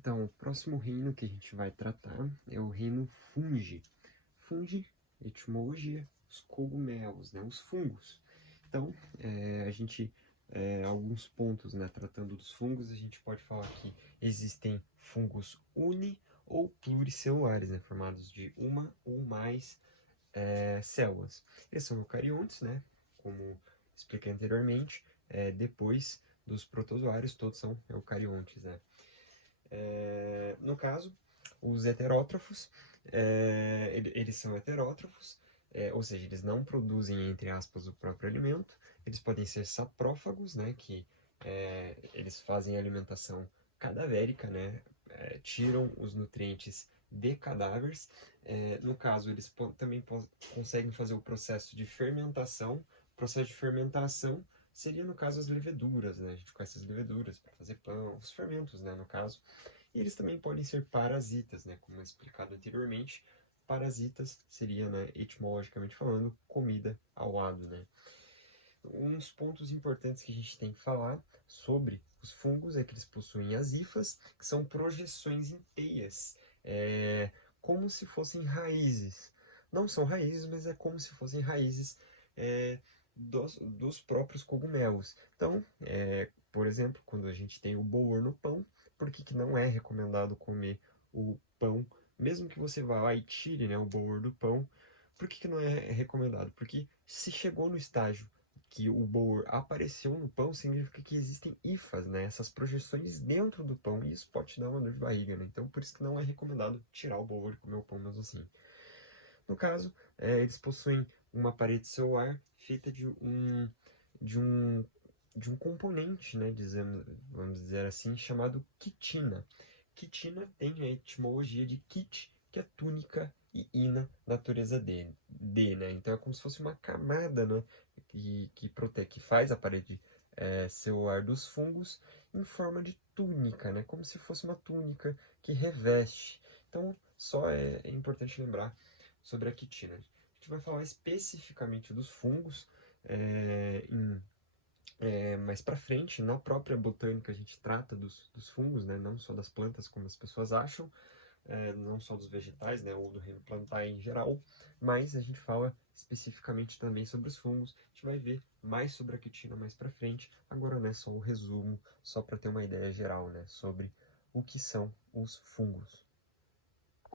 Então, o próximo reino que a gente vai tratar é o reino fungi. Fungi, etimologia, os cogumelos, né, os fungos. Então, alguns pontos, né, tratando dos fungos, a gente pode falar que existem fungos uni ou pluricelulares, né, formados de uma ou mais células. Eles são eucariontes, né, como expliquei anteriormente, depois dos protozoários, todos são eucariontes, né. No caso, os heterótrofos, eles são heterótrofos, ou seja, eles não produzem, entre aspas, o próprio alimento. Eles podem ser saprófagos, né, que eles fazem alimentação cadavérica, né, tiram os nutrientes de cadáveres. No caso, eles também conseguem fazer o processo de fermentação. O processo de fermentação seria, no caso, as leveduras, né? A gente conhece as leveduras para fazer pão, os fermentos, né, no caso. E eles também podem ser parasitas, né, como explicado anteriormente. Parasitas seria, né, etimologicamente falando, comida ao lado, né. Uns pontos importantes que a gente tem que falar sobre os fungos é que eles possuem as hifas, que são projeções em teias, como se fossem raízes. Não são raízes, mas é como se fossem raízes dos próprios cogumelos. Então, por exemplo, quando a gente tem o bolor no pão, por que não é recomendado comer o pão, mesmo que você vá lá e tire, né, o bolor do pão? Por que não é recomendado? Porque se chegou no estágio que o bolor apareceu no pão, significa que existem hifas, né, essas projeções dentro do pão, e isso pode te dar uma dor de barriga, né? Então, por isso que não é recomendado tirar o bolor e comer o pão mesmo assim. No caso, eles possuem uma parede celular feita de um, de um componente, né, vamos dizer assim, chamado quitina. Quitina tem a etimologia de kit, que é túnica, e ina, natureza de, né? Então é como se fosse uma camada, né, que faz a parede celular dos fungos em forma de túnica, né? Como se fosse uma túnica que reveste. Então, só é importante lembrar sobre a quitina. A gente vai falar especificamente dos fungos mais para frente. Na própria botânica a gente trata dos fungos, né? Não só das plantas como as pessoas acham, não só dos vegetais, né? Ou do reino plantar em geral, mas a gente fala especificamente também sobre os fungos. A gente vai ver mais sobre a quitina mais para frente. Agora, né, só o resumo, só para ter uma ideia geral, né, sobre o que são os fungos.